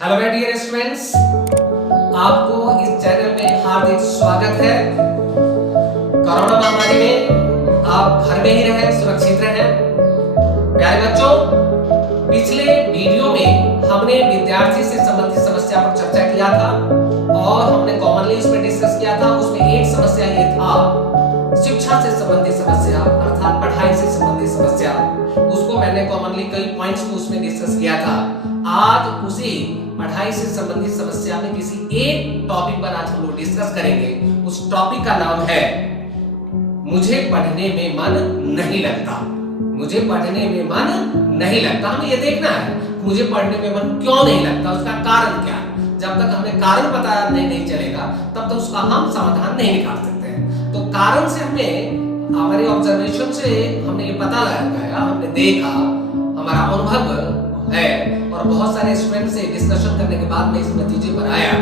Hello my dear students, आपको इस channel में हार्दिक स्वागत है। कोरोना महामारी में आप घर में ही रहें, सुरक्षित रहें। प्यारे बच्चों, पिछले वीडियो में हमने विद्यार्थी से संबंधित समस्या पर चर्चा किया था और हमने कॉमनली इसमें डिस्कस किया था। उसमें एक समस्या ये था, शिक्षा से संबंधित समस्या अर्थात पढ़ाई से संबंधित समस्या। उसको मैंने कॉमनली कई पॉइंट्स को उसमें डिस्कस किया था। आज उसी पढ़ाई से संबंधित समस्या में किसी एक टॉपिक पर आज हम लोग डिस्कस करेंगे। उस टॉपिक का नाम है मुझे पढ़ने में मन नहीं लगता। मुझे पढ़ने में मन नहीं लगता। हमें ये देखना है मुझे पढ़ने में मन क्यों नहीं लगता, उसका कारण क्या है। जब तक हमें कारण पता नहीं चलेगा तब तक उसका हम समाधान नहीं निकाल सकते हैं। तो कारण से हमें हमारे ऑब्जर्वेशन से हमने ये पता लगाया, हमने देखा, हमारा अनुभव है और बहुत सारे स्टूडेंट से डिस्कशन करने के बाद में इस नतीजे पर आया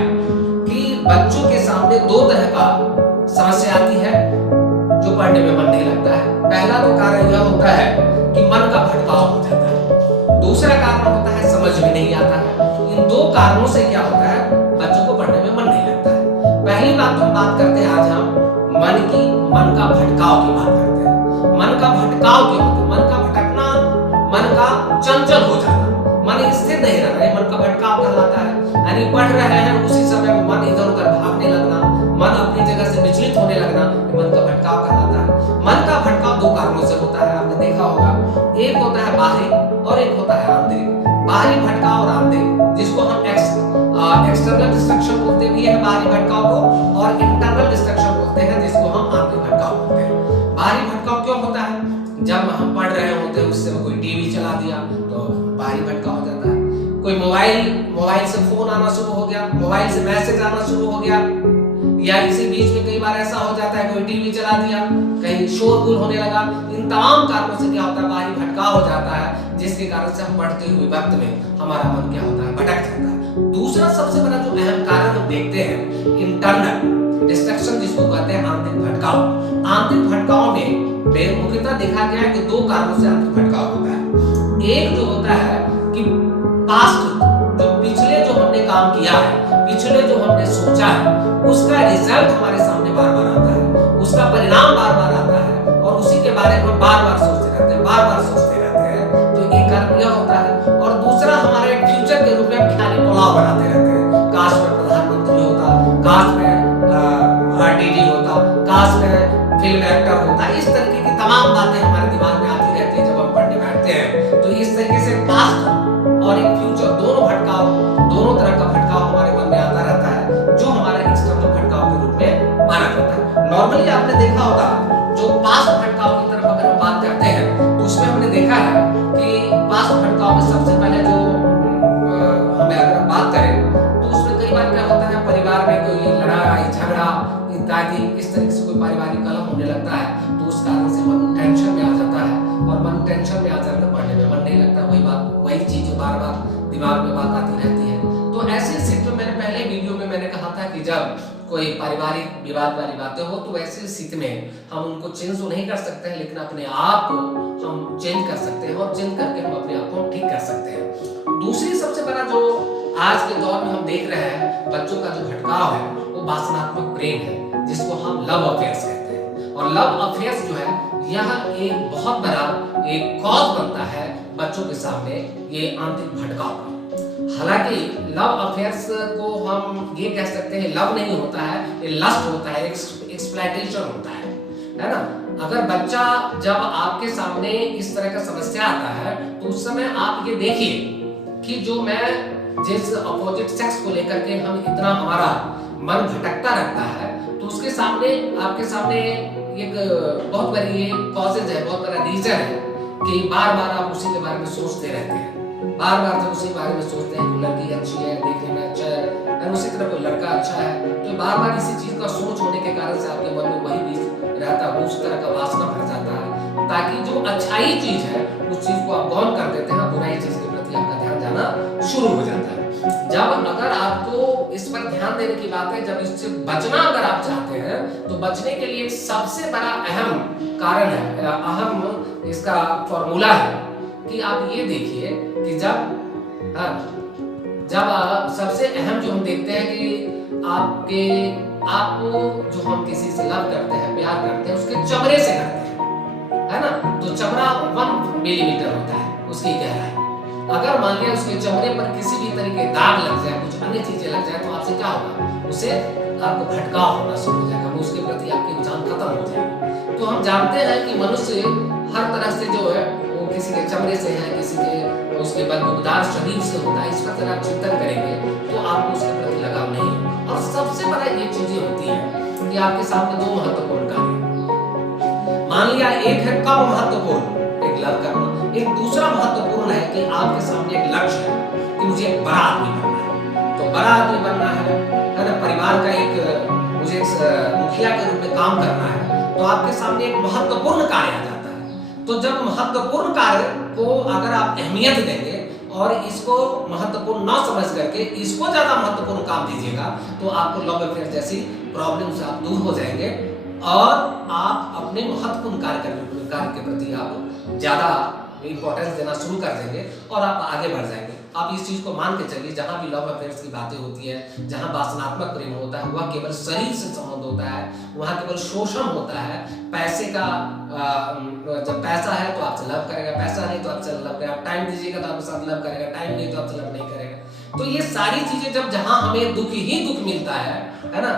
कि बच्चों के सामने दो तरह का समस्या आती है जो पढ़ने में मन नहीं लगता है। पहला तो कारण यह होता है कि मन का भटकाव हो जाता है। दूसरा कारण होता है समझ में नहीं आता है। इन दो कारणों से क्या होता है, बच्चों को पढ़ने में मन नहीं लगता है। पहली बात तो बात करते हैं आज हम मन का भटकाव की बात करते हैं। मन का भटकाव क्यों होता है? मन का भटकना, मन का चंचल हो जाना, मन स्थिर नहीं रहना, मन का भटकाव कहलाता है। यानी पढ़ रहे हैं उसी समय मन इधर उधर भागने लगना, मन अपनी जगह से विचलित होने लगना, मन का भटकाव कहलाता है। मन का भटकाव दो कारणों से होता है, आपने देखा होगा। एक होता है बाहरी और एक होता है आंतरिक। बाहरी भटकाव और आंतरिक, जिसको हम एक्सटर्नल डिस्ट्रैक्शन बोलते भी है बाहरी भटकाव को, और इंटरनल डिस्ट्रैक्शन बोलते हैं जिसको हम आंतरिक भटकाव बोलते हैं। बाहरी भटकाव क्यों होता है? जब हम पढ़ रहे होते हैं उस समय कोई टीवी चला दिया तो बाहरी भटकाव हो जाता है। कोई मोबाइल से फोन आना शुरू हो गया, मोबाइल से मैसेज आना शुरू हो गया, या इसी बीच में कई बार ऐसा हो जाता है कोई टीवी चला दिया, कहीं शोरगुल होने लगा। इन तमाम कारणों से क्या होता है, बाहरी भटकाव हो जाता है, जिसके कारण से हम पढ़ते हुए वक्त में हमारा मन क्या होता है, भटक जाता है। दूसरा सबसे बड़ा जो अहम कारण हम देखते हैं, इंटरनल डिस्ट्रैक्शन जिसको कहते हैं आंतरिक भटकाव। आंतरिक भटकाव में मुख्यतः देखा गया है कि दो कारणों से आंतरिक भटकाव होता है। एक जो होता है कि पास्ट, जो पिछले जो हमने काम किया है, पिछले जो हमने सोचा है, उसका रिजल्ट हमारे सामने बार बार आता है, उसका परिणाम बार बार आता है और उसी के बारे में बार बार सोचते रहते हैं, बार बार सोचते रहते हैं। तो एक कारण यह होता है। और दूसरा हमारे फ्यूचर के रूप में ख्याली पुलाव बनाते रहते हैं। काश में प्रधानमंत्री होता, काश में आरटीडी होता, काश में फिल्म एक्टर होता। इस तरीके की तमाम बातें हमारे दिमाग में आती रहती है जब हम पढ़ने बैठते हैं। तो इस तरीके से पास्ट और एक फ्यूचर दोनों तरह का भटकाव हमारे मन में आता रहता है, जो हमारा एक्सटर्नल भटकाव के रूप में माना जाता है। नॉर्मली आपने देखा होगा, जो पास्ट भटकाव की तरफ अगर हम बात करते हैं तो उसमें हमने देखा है कि पास्ट भटकाव में सबसे पहले जो हमें अगर हम बात करें तो उसमें कई बार क्या होता है, परिवार में कोई लड़ाई झगड़ा इत्यादि इस तरह से कोई पारिवारिक कलह होने लगता है, तो उस कारण से मन टेंशन में आ जाता है और मन टेंशन में आ जाता है, पढ़ने में मन नहीं लगता। वही चीज बार बार दिमाग में बात आती रहती है। तो ऐसी स्थिति में मैंने पहले वीडियो में मैंने कहा था कि जब कोई पारिवारिक विवाद वाली बातें हो तो ऐसी स्थिति में हम उनको चेंज तो नहीं कर सकते हैं, लेकिन अपने आप को हम चेंज कर सकते हैं और चेंज करके हम अपने आप को ठीक कर सकते हैं। दूसरी सबसे बड़ा जो आज के दौर में हम देख रहे हैं, बच्चों का जो भटकाव है वो वासनात्मक प्रेम है, जिसको हम लव अफेयर्स कहते हैं। और लव अफेयर्स जो है यह एक बहुत बड़ा एक कॉज बनता है बच्चों के सामने ये आंतरिक भटकाव का। हालांकि लव अफेयर्स को हम ये कह सकते हैं, लव नहीं होता है, ये लस्ट होता है, एक्सप्लॉयटेशन होता है ना। अगर बच्चा जब आपके सामने इस तरह का समस्या आता है तो उस समय आप ये देखिए कि जो मैं जिस अपोजिट सेक्स को लेकर के हम इतना हमारा मन भटकता रहता है, तो उसके सामने आपके सामने एक बहुत बड़ी कॉजेज है, बहुत बड़ा रीजन है कि बार बार आप उसी के बारे में सोचते रहते हैं। बार बार जब उसी बारे में सोचते हैं कि लड़की अच्छी है, देखने में अच्छा है, और उसी तरह कोई लड़का अच्छा है, तो बार बार इसी चीज का सोच होने के कारण से आपके मन में वही बीज रहता है, उस तरह का वासना भर जाता है, ताकि जो अच्छाई चीज है उस चीज को आप गौन कर देते हैं, बुराई चीज के प्रति आपका ध्यान जाना शुरू हो जाता है। जब अगर आपको इस पर ध्यान देने की बात है, जब इससे बचना अगर आप चाहते हैं तो बचने के लिए सबसे बड़ा अहम कारण है, अहम इसका फॉर्मूला है कि आप ये देखिए कि जब जब सबसे अहम जो हम देखते हैं कि आपको जो हम किसी से लव करते हैं, प्यार करते हैं, उसके चमड़े से करते हैं, है ना। तो चमड़ा 1 मिलीमीटर होता है उसकी गहराई। अगर मान लिया उसके चमड़े पर किसी भी तरह के दाग लग जाए, कुछ अन्य चीजें लग जाए, तो आपसे क्या होगा, उसे आपको भटकाव होना शुरू हो जाएगा, उसके प्रति आपकी रुझान खत्म हो जाएगी। तो हम जानते हैं कि मनुष्य हर तरह से जो है वो किसी के चमड़े से है, किसी के उसके बदबूदार शरीर से होता है। इस पर अगर आप चिंतन करेंगे तो आपको उसके प्रति लगाव नहीं होगा। और सबसे बड़ा ये चीजें होती है कि आपके सामने 2 महत्वपूर्ण कार्य, मान लिया एक है कम महत्वपूर्ण, एक लव करना, एक दूसरा महत्वपूर्ण है कि आपके सामने एक लक्ष्य है कि मुझे एक बड़ा आदमी बनना है। तो बड़ा आदमी बनना है ना, परिवार का एक मुझे मुखिया के रूप में काम करना है, तो आपके सामने एक महत्वपूर्ण कार्य आ जाता है। तो जब महत्वपूर्ण कार्य को अगर आप अहमियत देंगे और इसको महत्वपूर्ण ना समझ करके इसको ज्यादा महत्वपूर्ण काम दीजिएगा, तो आपको लव अफेयर जैसी प्रॉब्लम से आप दूर हो जाएंगे और आप अपने महत्वपूर्ण कार्य के प्रति आप ज्यादा इंपॉर्टेंस देना शुरू कर देंगे और आप आगे बढ़ जाएंगे। आप इस चीज को मान के चलिए, जहां भी लव अफेयर्स की बातें होती है, जहां वासनात्मक प्रेम होता है, वह केवल शरीर से संबंध होता है, वहां केवल शोषण होता है। पैसे का जब पैसा है तो आपसे लव करेगा, पैसा नहीं तो आपसे लव करेगा, टाइम दीजिएगा तो आपके साथ लव करेगा, टाइम नहीं तो आपसे लव नहीं करेगा। तो ये सारी चीजें जब जहां हमें दुख ही दुख मिलता है ना,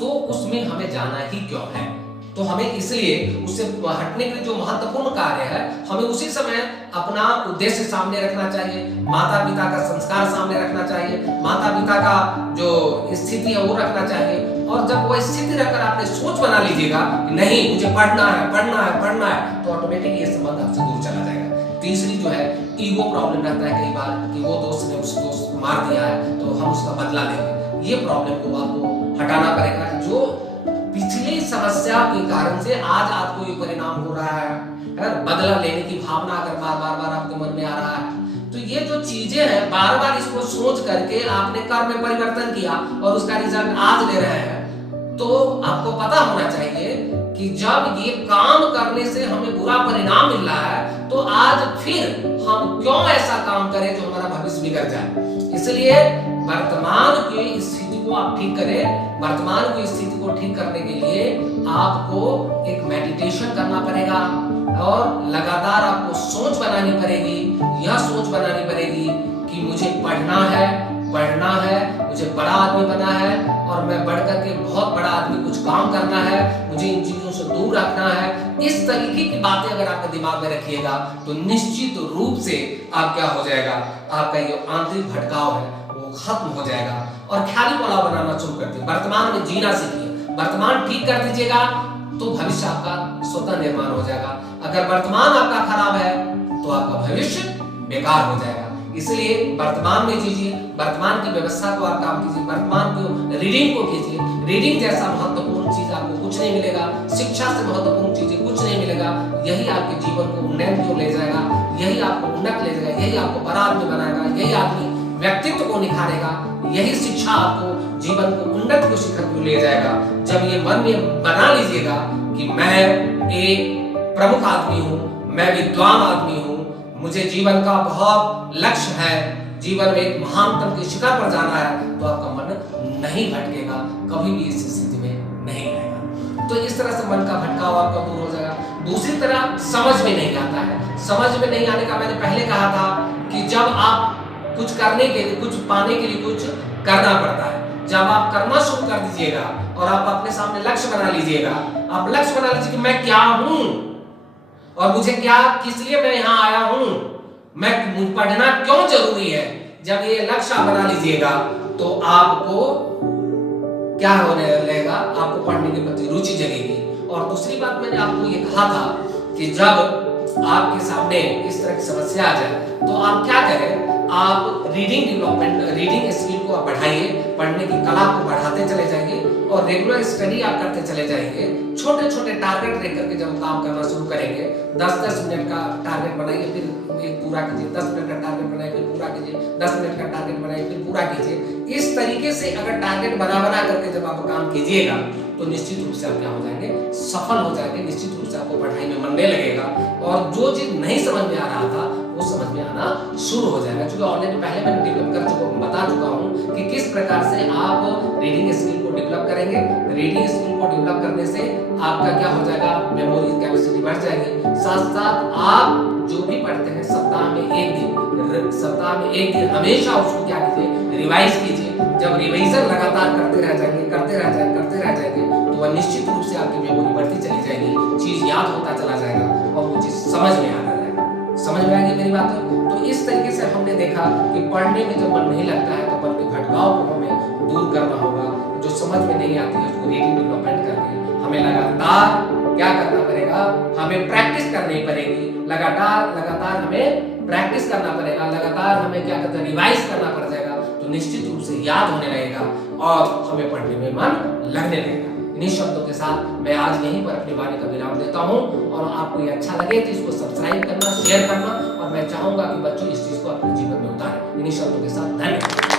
तो उसमें हमें जाना ही क्यों है। तो हमें इसलिए उससे हटने के लिए जो महत्वपूर्ण कार्य है, हमें उसी समय अपना उद्देश्य सामने रखना चाहिए, माता पिता का संस्कार सामने रखना चाहिए, माता पिता का जो स्थिति है वो रखना चाहिए। और जब वो स्थिति रखकर आपने सोच बना लीजिएगा कि नहीं मुझे पढ़ना है पढ़ना है पढ़ना है, तो ऑटोमेटिक ये संबंध आपसे दूर चला जाएगा। तीसरी जो है ईगो प्रॉब्लम रहता है कई बार कि वो दोस्त ने उस दोस्त को मार दिया है तो हम उसका बदला लेंगे। ये प्रॉब्लम को आपको हटाना पड़ेगा। जो पिछली समस्या के कारण से आज आपको ये परिणाम हो रहा है, बदला लेने की भावना अगर बार बार आपके मन में आ रहा है, तो ये जो चीजें हैं बार बार इसको सोच करके आपने कर्म में परिवर्तन किया और उसका रिजल्ट आज ले रहे हैं, तो आपको पता होना चाहिए कि जब ये काम करने से हमें बुरा परिणाम मिल रहा है, तो आज फिर हम क्यों ऐसा काम करें जो हमारा भविष्य बिगड़ जाए। इसलिए वर्तमान की स्थिति को आप ठीक करें। वर्तमान की स्थिति को ठीक करने के लिए आपको एक मेडिटेशन करना पड़ेगा और लगातार आपको सोच बनानी पड़ेगी। यह सोच बनानी पड़ेगी कि मुझे पढ़ना है, मुझे बड़ा आदमी बनना है और मैं बढ़कर के बहुत बड़ा आदमी कुछ काम करना है, मुझे इन चीजों से दूर रखना है। इस तरीके की बातें अगर आपके दिमाग में रखिएगा तो निश्चित रूप से आप क्या हो जाएगा, आपका ये आंतरिक भटकाव है वो खत्म हो जाएगा और ख्याली पलाव बनाना शुरू कर दीजिए। वर्तमान में जीना सीखिए। वर्तमान ठीक कर दीजिएगा तो भविष्य आपका स्वतः निर्माण हो जाएगा। अगर वर्तमान आपका खराब है तो आपका भविष्य बेकार हो जाएगा। इसलिए वर्तमान में जीजिए, वर्तमान की व्यवस्था को आप काम कीजिए, वर्तमान को रीडिंग को कीजिए। रीडिंग जैसा महत्वपूर्ण चीज आपको कुछ नहीं मिलेगा, शिक्षा से महत्वपूर्ण चीजें कुछ नहीं मिलेगा। यही आपके जीवन को उन्नयन को ले जाएगा, यही आपको उन्नत ले जाएगा, यही आपको बड़ा आदमी बनाएगा, यही आपकी व्यक्तित्व को निखारेगा। यही शिक्षा आपको जीवन को उन्नत के शिखर को ले जाएगा। जब ये मन में बना लीजिएगा कि मैं एक प्रमुख आदमी हूँ, मैं विद्वान आदमी हूँ, मुझे जीवन का बहुत लक्ष्य है, जीवन में एक महानतम के शिखर पर जाना है, तो आपका मन नहीं भटकेगा, कभी भी इस स्थिति में नहीं रहेगा। तो इस तरह से मन का भटकाव आपका दूर हो जाएगा। दूसरी तरह समझ में नहीं आता है। समझ में नहीं आने का मैंने पहले कहा था कि जब आप कुछ करने के लिए, कुछ पाने के लिए कुछ करना पड़ता है। जब आप करना शुरू कर दीजिएगा और आप अपने सामने लक्ष्य बना लीजिएगा, आप लक्ष्य बना लीजिए कि मैं क्या हूं और मुझे क्या, किस लिए मैं यहाँ आया हूं, मैं पढ़ना क्यों जरूरी है। जब ये लक्ष्य आप बना लीजिएगा तो आपको क्या होने लगेगा, आपको पढ़ने के प्रति रुचि जगेगी। और दूसरी बात मैंने आपको ये कहा था कि जब आपके सामने इस तरह की समस्या आ जाए तो आप क्या करें, आप रीडिंग डेवलपमेंट, रीडिंग स्किल को आप बढ़ाइए, पढ़ने की कला को बढ़ाते चले जाइए और रेगुलर स्टडी आप करते चले जाएंगे। छोटे छोटे टारगेट लेकर के जब काम करना शुरू करेंगे, 10-10 मिनट का टारगेट बनाइए फिर एक पूरा कीजिए, 10 मिनट का टारगेट बनाइए फिर पूरा कीजिए, 10 मिनट का टारगेट बनाइए फिर पूरा कीजिए। इस तरीके से अगर टारगेट बना करके जब आप काम कीजिएगा तो निश्चित रूप से आप क्या हो जाएंगे, सफल हो जाएंगे। निश्चित रूप से आपको पढ़ाई में मन नहीं लगेगा और जो चीज नहीं समझ में आ रहा था आपको समझ में आना शुरू हो जाएगा। क्योंकि ऑलरेडी पहले मैंने डेवलप कर चुका हूँ, बता चुका हूँ कि किस प्रकार से आप रीडिंग स्किल को डेवलप करेंगे। रीडिंग स्किल को डेवलप करने से आपका क्या हो जाएगा, मेमोरी कैपेसिटी बढ़ जाएगी। साथ साथ आप जो भी पढ़ते हैं सप्ताह में एक दिन हमेशा उसको क्या कीजिए, रिवाइज कीजिए। जब रिवीजन लगातार करते रह जाएंगे तो वह निश्चित रूप से आपकी मेमोरी बढ़ती चली जाएगी, चीज याद होता चला जाएगा और वो चीज समझ में आता जाएगा। समझ में आएगी मेरी बात? तो इस तरीके से हमने देखा कि पढ़ने में जब मन नहीं लगता है तो मन के भटकाव को हमें दूर करना होगा। जो समझ में नहीं आती है उसको रीडिंग डेवलपमेंट करके हमें लगातार क्या करना पड़ेगा, हमें प्रैक्टिस करनी पड़ेगी। लगातार हमें प्रैक्टिस करना पड़ेगा, लगातार हमें क्या करना, रिवाइज करना पड़ जाएगा, तो निश्चित रूप से याद होने लगेगा और हमें पढ़ने में मन लगने लगेगा। इन्हीं शब्दों के साथ मैं आज यहीं पर अपनी वाणी का विराम देता हूं। और आपको ये अच्छा लगे तो इसको सब्सक्राइब करना, शेयर करना, और मैं चाहूंगा कि बच्चों इस चीज को अपने जीवन में उतारें। इन्हीं शब्दों के साथ धन्यवाद।